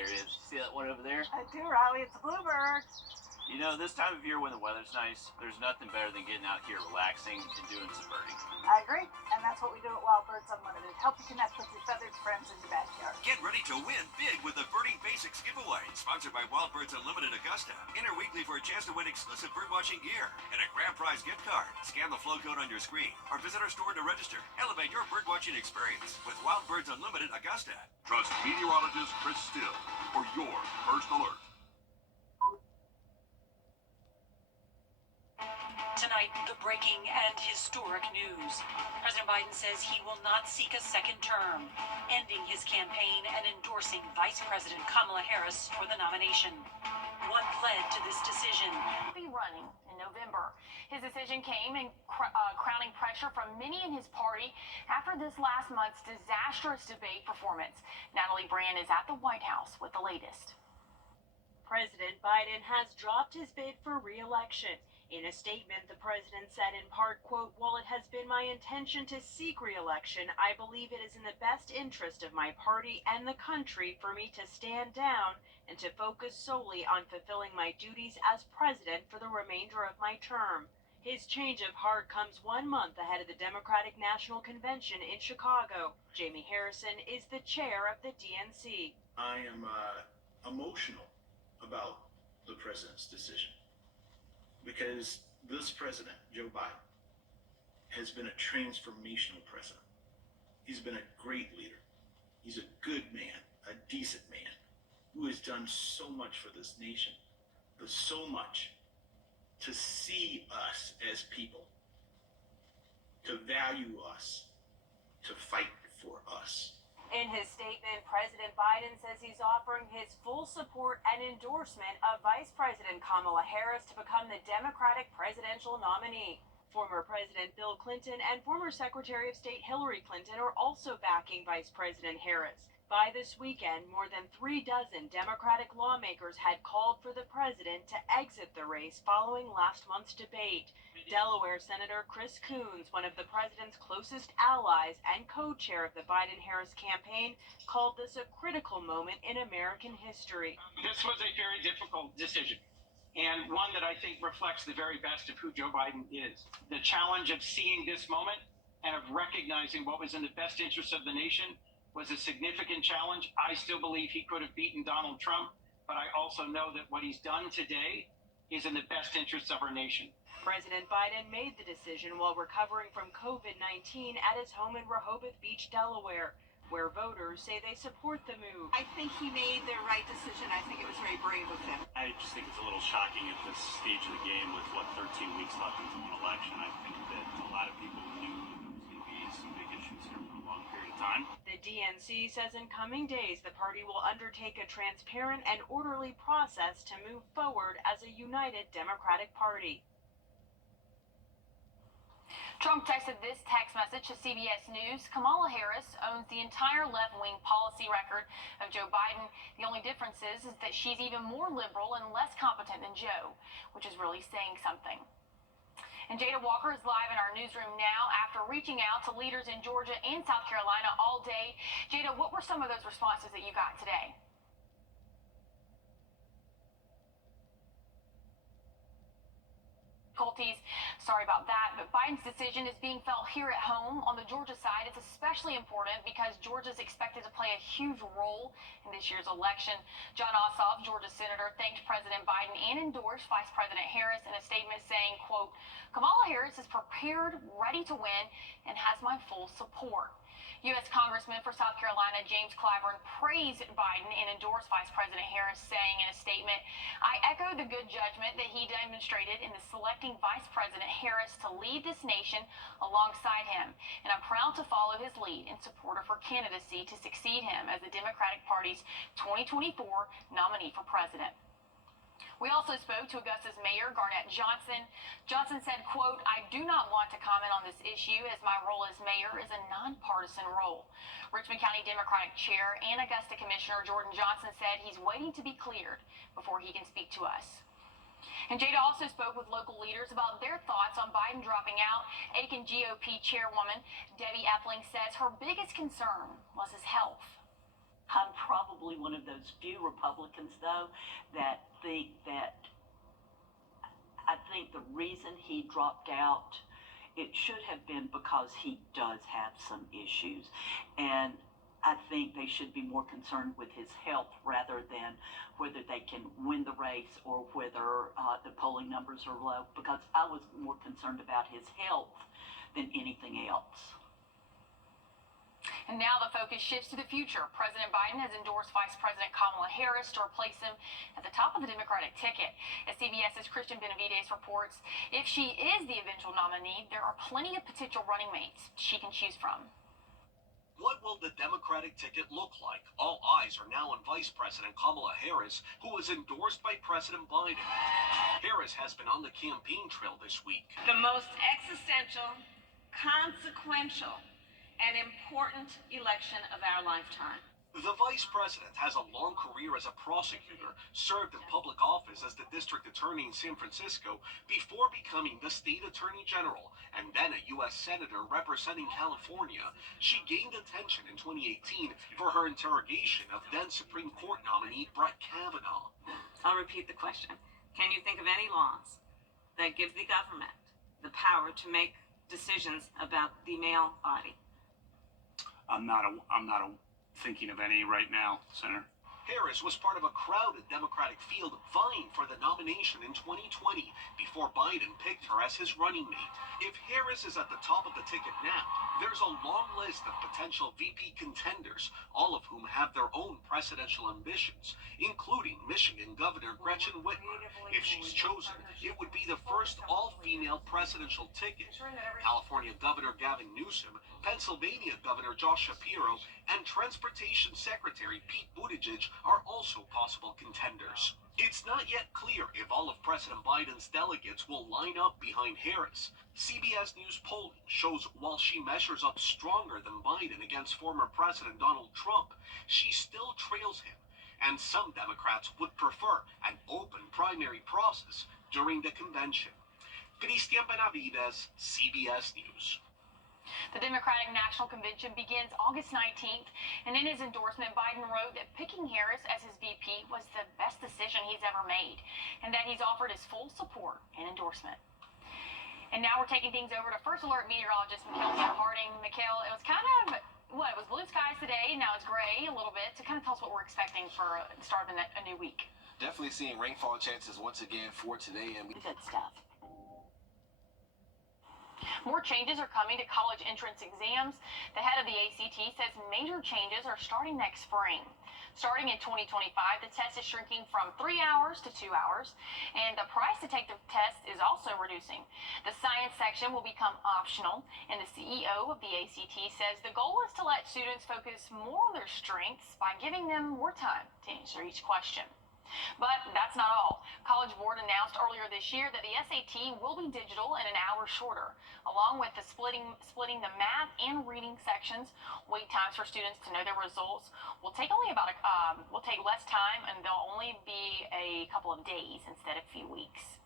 hilarious. You see that one over there? I do, Riley. It's a bluebird. You know, this time of year when the weather's nice, there's nothing better than getting out here relaxing and doing some birding. I agree, and that's what we do at Wild Birds Unlimited. Help you connect with your feathered friends in your backyard. Get ready to win big with the Birding Basics giveaway, sponsored by Wild Birds Unlimited Augusta. Enter weekly for a chance to win exclusive birdwatching gear and a grand prize gift card. Scan the flow code on your screen or visit our store to register. Elevate your birdwatching experience with Wild Birds Unlimited Augusta. Trust meteorologist Chris Still for your first alert. Tonight, the breaking and historic news. President Biden says he will not seek a second term, ending his campaign and endorsing Vice President Kamala Harris for the nomination. What led to this decision? Be running in November. His decision came in crowning pressure from many in his party after this last month's disastrous debate performance. Natalie Brand is at the White House with the latest. President Biden has dropped his bid for re-election. In a statement, the president said in part, quote, "While it has been my intention to seek re-election, I believe it is in the best interest of my party and the country for me to stand down and to focus solely on fulfilling my duties as president for the remainder of my term." His change of heart comes 1 month ahead of the Democratic National Convention in Chicago. Jamie Harrison is the chair of the DNC. I am emotional about the president's decision, because this president, Joe Biden, has been a transformational president. He's been a great leader. He's a good man, a decent man, who has done so much for this nation, but so much to see us as people, to value us, to fight for us. In his statement, President Biden says he's offering his full support and endorsement of Vice President Kamala Harris to become the Democratic presidential nominee. Former President Bill Clinton and former Secretary of State Hillary Clinton are also backing Vice President Harris. By this weekend, more than 36 Democratic lawmakers had called for the president to exit the race following last month's debate. Delaware Senator Chris Coons, one of the president's closest allies and co-chair of the Biden-Harris campaign, called this a critical moment in American history. This was a very difficult decision, and one that I think reflects the very best of who Joe Biden is. The challenge of seeing this moment and of recognizing what was in the best interest of the nation was a significant challenge. I still believe he could have beaten Donald Trump, but I also know that what he's done today is in the best interests of our nation. President Biden made the decision while recovering from COVID-19 at his home in Rehoboth Beach, Delaware, where voters say they support the move. I think he made the right decision. I think it was very brave of him. I just think it's a little shocking at this stage of the game with, 13 weeks left until an election. I think that a lot of people knew there was going to be some big issues here for a long period of time. The DNC says in coming days, the party will undertake a transparent and orderly process to move forward as a united Democratic Party. Trump texted this text message to CBS News. Kamala Harris owns the entire left-wing policy record of Joe Biden. The only difference is that she's even more liberal and less competent than Joe, which is really saying something. And Jada Walker is live in our newsroom now after reaching out to leaders in Georgia and South Carolina all day. Jada, what were some of those responses that you got today? Sorry about that, but Biden's decision is being felt here at home. On the Georgia side, it's especially important because Georgia's expected to play a huge role in this year's election. John Ossoff, Georgia senator, thanked President Biden and endorsed Vice President Harris in a statement saying, quote, "Kamala Harris is prepared, ready to win, and has my full support." U.S. Congressman for South Carolina James Clyburn praised Biden and endorsed Vice President Harris, saying in a statement, "I echo the good judgment that he demonstrated in selecting Vice President Harris to lead this nation alongside him, and I'm proud to follow his lead in support of her candidacy to succeed him as the Democratic Party's 2024 nominee for president." We also spoke to Augusta's Mayor Garnett Johnson. Johnson said, quote, "I do not want to comment on this issue as my role as mayor is a nonpartisan role." Richmond County Democratic Chair and Augusta Commissioner Jordan Johnson said he's waiting to be cleared before he can speak to us. And Jada also spoke with local leaders about their thoughts on Biden dropping out. Aiken GOP chairwoman Debbie Epling says her biggest concern was his health. I'm probably probably one of those few Republicans, though, that think that I think the reason he dropped out, it should have been because he does have some issues. And I think they should be more concerned with his health rather than whether they can win the race or whether the polling numbers are low, because I was more concerned about his health than anything else. And now the focus shifts to the future. President Biden has endorsed Vice President Kamala Harris to replace him at the top of the Democratic ticket. As CBS's Christian Benavides reports, if she is the eventual nominee, there are plenty of potential running mates she can choose from. What will the Democratic ticket look like? All eyes are now on Vice President Kamala Harris, who was endorsed by President Biden. Harris has been on the campaign trail this week. The most existential, consequential, an important election of our lifetime. The vice president has a long career as a prosecutor, served in public office as the district attorney in San Francisco before becoming the state attorney general, and then a U.S. senator representing California. She gained attention in 2018 for her interrogation of then Supreme Court nominee Brett Kavanaugh. I'll repeat the question. Can you think of any laws that give the government the power to make decisions about the male body? I'm not thinking of any right now, Senator. Harris was part of a crowded Democratic field vying for the nomination in 2020 before Biden picked her as his running mate. If Harris is at the top of the ticket now, there's a long list of potential VP contenders, all of whom have their own presidential ambitions, including Michigan Governor Gretchen Whitmer. If she's chosen, it would be the first all-female presidential ticket. California Governor Gavin Newsom, Pennsylvania Governor Josh Shapiro, and Transportation Secretary Pete Buttigieg are also possible contenders. It's not yet clear if all of President Biden's delegates will line up behind Harris. CBS News polling shows while she measures up stronger than Biden against former President Donald Trump, she still trails him, and some Democrats would prefer an open primary process during the convention. Christian Benavides, CBS News. The Democratic National Convention begins August 19th, and in his endorsement, Biden wrote that picking Harris as his VP was the best decision he's ever made, and that he's offered his full support and endorsement. And now we're taking things over to First Alert meteorologist Mikhail Harding. Mikhail, it was kind of, it was blue skies today, now it's gray a little bit, so kind of tell us what we're expecting for the start of a new week. Definitely seeing rainfall chances once again for today, and Good stuff. More changes are coming to college entrance exams. The head of the ACT says major changes are starting next spring. Starting in 2025, the test is shrinking from 3 hours to 2 hours, and the price to take the test is also reducing. The science section will become optional, and the CEO of the ACT says the goal is to let students focus more on their strengths by giving them more time to answer each question. But that's not all. College Board announced earlier this year that the SAT will be digital and an hour shorter. Along with the splitting the math and reading sections, wait times for students to know their results will take less time, and they'll only be a couple of days instead of a few weeks.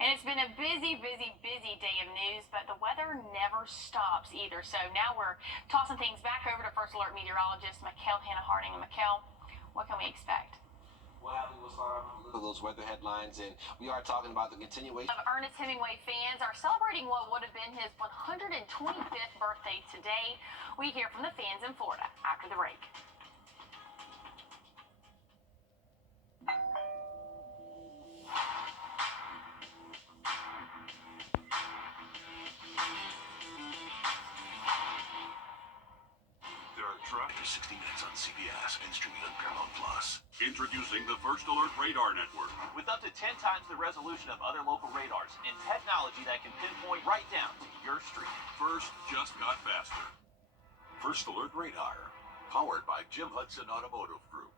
And it's been a busy day of news, but the weather never stops either. So now we're tossing things back over to First Alert meteorologist Mikhail Harding. And Mikhail, what can we expect? We'll start off with those weather headlines, and we are talking about the continuation Of Ernest Hemingway fans are celebrating what would have been his 125th birthday today. We hear from the fans in Florida after the break. After 60 Minutes on CBS and streaming on Paramount Plus. Introducing the First Alert Radar Network. With up to 10 times the resolution of other local radars and technology that can pinpoint right down to your street. First just got faster. First Alert Radar. Powered by Jim Hudson Automotive Group.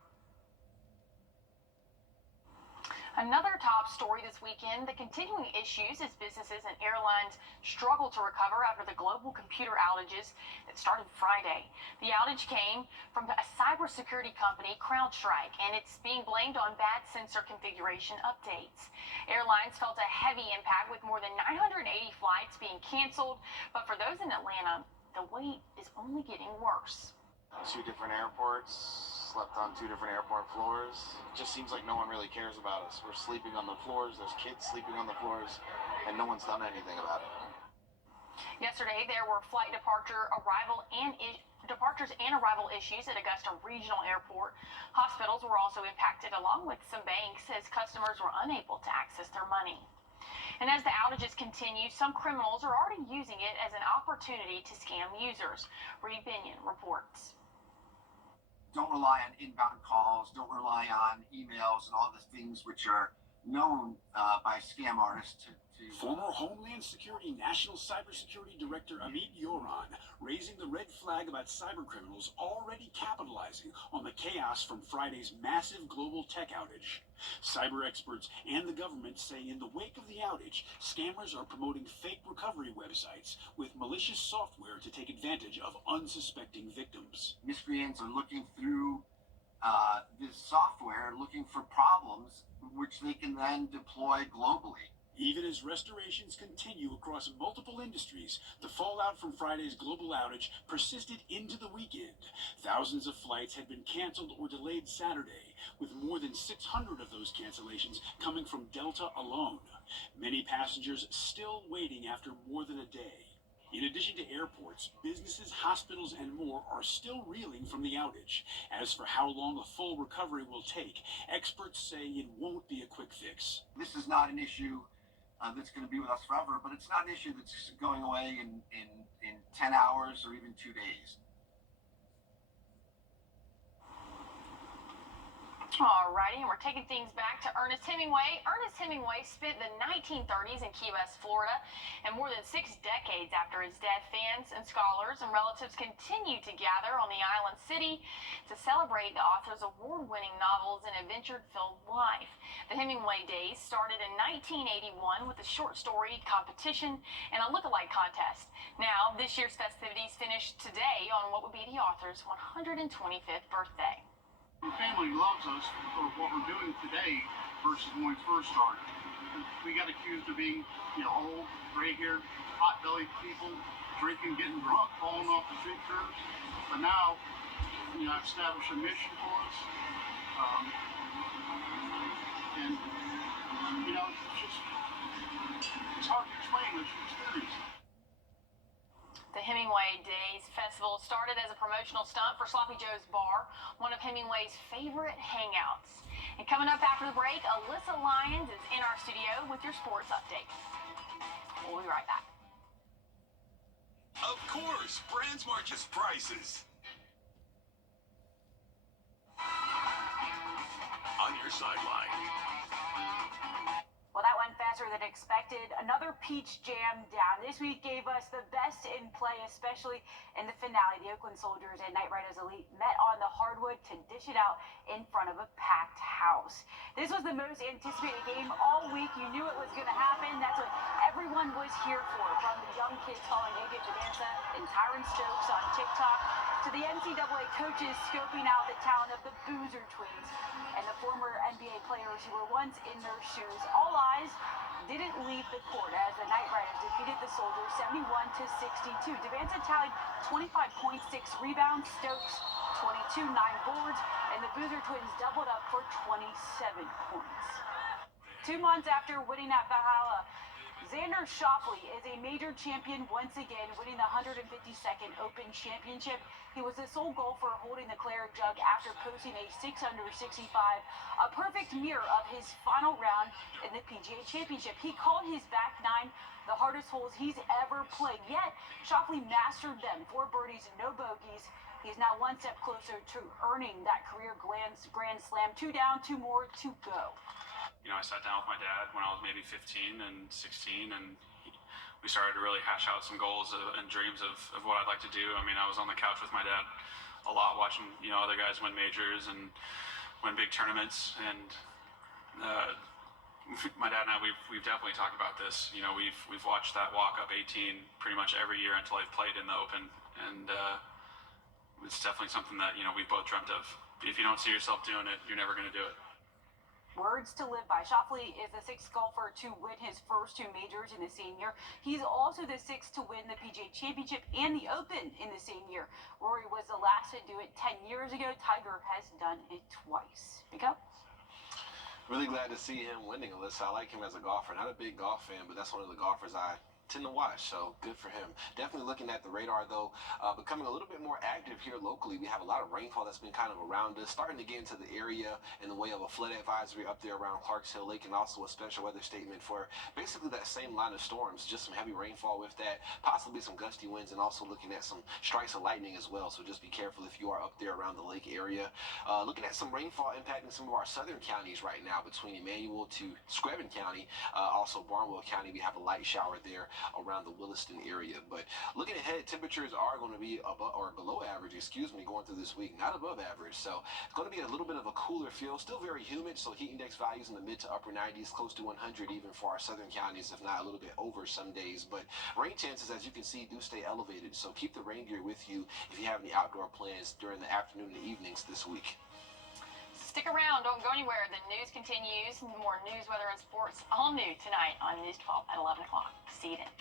Another top story this weekend, the continuing issues as businesses and airlines struggle to recover after the global computer outages that started Friday. The outage came from a cybersecurity company, CrowdStrike, and it's being blamed on bad sensor configuration updates. Airlines felt a heavy impact with more than 980 flights being canceled, but for those in Atlanta, the wait is only getting worse. 2 different airports. slept on 2 different airport floors. It just seems like no one really cares about us. We're sleeping on the floors, there's kids sleeping on the floors, and no one's done anything about it. Yesterday, there were flight departures and arrival issues at Augusta Regional Airport. Hospitals were also impacted, along with some banks, as customers were unable to access their money. And as the outages continue, some criminals are already using it as an opportunity to scam users. Reed Binion reports. Don't rely on inbound calls. Don't rely on emails and all the things which are known by scam artists to Former Homeland Security National Cybersecurity Director Amit Yoran raising the red flag about cybercriminals already capitalizing on the chaos from Friday's massive global tech outage. Cyber experts and the government say in the wake of the outage, scammers are promoting fake recovery websites with malicious software to take advantage of unsuspecting victims. Miscreants are looking through this software, looking for problems which they can then deploy globally. Even as restorations continue across multiple industries, the fallout from Friday's global outage persisted into the weekend. Thousands of flights had been canceled or delayed Saturday, with more than 600 of those cancellations coming from Delta alone. Many passengers still waiting after more than a day. In addition to airports, businesses, hospitals, and more are still reeling from the outage. As for how long a full recovery will take, experts say it won't be a quick fix. This is not an issue that's going to be with us forever, but it's not an issue that's going away in 10 hours or even 2 days. Alrighty, and we're taking things back to Ernest Hemingway. Ernest Hemingway spent the 1930s in Key West, Florida, and more than 6 decades after his death, fans and scholars and relatives continue to gather on the island city to celebrate the author's award-winning novels and adventure-filled life. The Hemingway Days started in 1981 with a short story competition and a look-alike contest. Now, this year's festivities finished today on what would be the author's 125th birthday. The family loves us for what we're doing today versus when we first started. We got accused of being, old, gray-haired, pot-bellied people, drinking, getting drunk, falling off the street curves. But now, I've established a mission for us. It's hard to explain this experience. The Hemingway Days Festival started as a promotional stunt for Sloppy Joe's Bar, one of Hemingway's favorite hangouts. And coming up after the break, Alyssa Lyons is in our studio with your sports update. We'll be right back. Of course, Brands Marches prices. On your sideline. Well, that went faster than expected. Another Peach Jam down. This week gave us the best in play, especially in the finale. The Oakland Soldiers and Knight Riders Elite met on the hardwood to dish it out in front of a packed house. This was the most anticipated game all week. You knew it was going to happen. That's what everyone was here for, from the young kids following AJ Bedanza and Tyron Stokes on TikTok to the NCAA coaches scoping out the talent of the Boozer twins and the former NBA players who were once in their shoes. All eyes didn't leave the court as the Knight Riders defeated the Soldiers 71-62. Bedanza tallied 25.6 rebounds, Stokes 22, 9 boards, and the Boozer twins doubled up for 27 points. 2 months after winning at Valhalla, Xander Schauffele is a major champion once again, winning the 152nd Open Championship. He was the sole golfer holding the claret jug after posting a 6 under 65, a perfect mirror of his final round in the PGA Championship. He called his back nine the hardest holes he's ever played, yet Schauffele mastered them. 4 birdies and no bogeys. He's now 1 step closer to earning that career Grand Slam. 2 down, 2 more to go. I sat down with my dad when I was maybe 15 and 16, and we started to really hash out some goals and dreams of what I'd like to do. I was on the couch with my dad a lot watching, other guys win majors and win big tournaments. And my dad and I, we've definitely talked about this. We've watched that walk up 18 pretty much every year until I've played in the Open. And it's definitely something that, we've both dreamt of. If you don't see yourself doing it, you're never going to do it. Words to Live by. Schauffele is the sixth golfer to win his first two majors in the same year. He's also the sixth to win the PGA Championship and the Open in the same year. Rory was the last to do it 10 years ago. Tiger has done it twice. Pico? Really glad to see him winning, Alyssa. I like him as a golfer. Not a big golf fan, but that's one of the golfers I tend to watch, so good for him. Definitely looking at the radar, though, becoming a little bit more active here locally. We have a lot of rainfall that's been kind of around us, starting to get into the area in the way of a flood advisory up there around Clarks Hill Lake, and also a special weather statement for basically that same line of storms. Just some heavy rainfall with that, possibly some gusty winds, and also looking at some strikes of lightning as well, so just be careful if you are up there around the lake area. Looking at some rainfall impacting some of our southern counties right now, between Emmanuel to Screven County, also Barnwell County. We have a light shower there around the Williston area. But looking ahead, temperatures are going to be above or below average, going through this week, not above average. So it's going to be a little bit of a cooler feel, still very humid, so heat index values in the mid to upper 90s, close to 100 even for our southern counties, if not a little bit over some days. But rain chances, as you can see, do stay elevated, so keep the rain gear with you if you have any outdoor plans during the afternoon and evenings this week. Stick around, don't go anywhere. The news continues. More news, weather, and sports all new tonight on News 12 at 11 o'clock. See you then.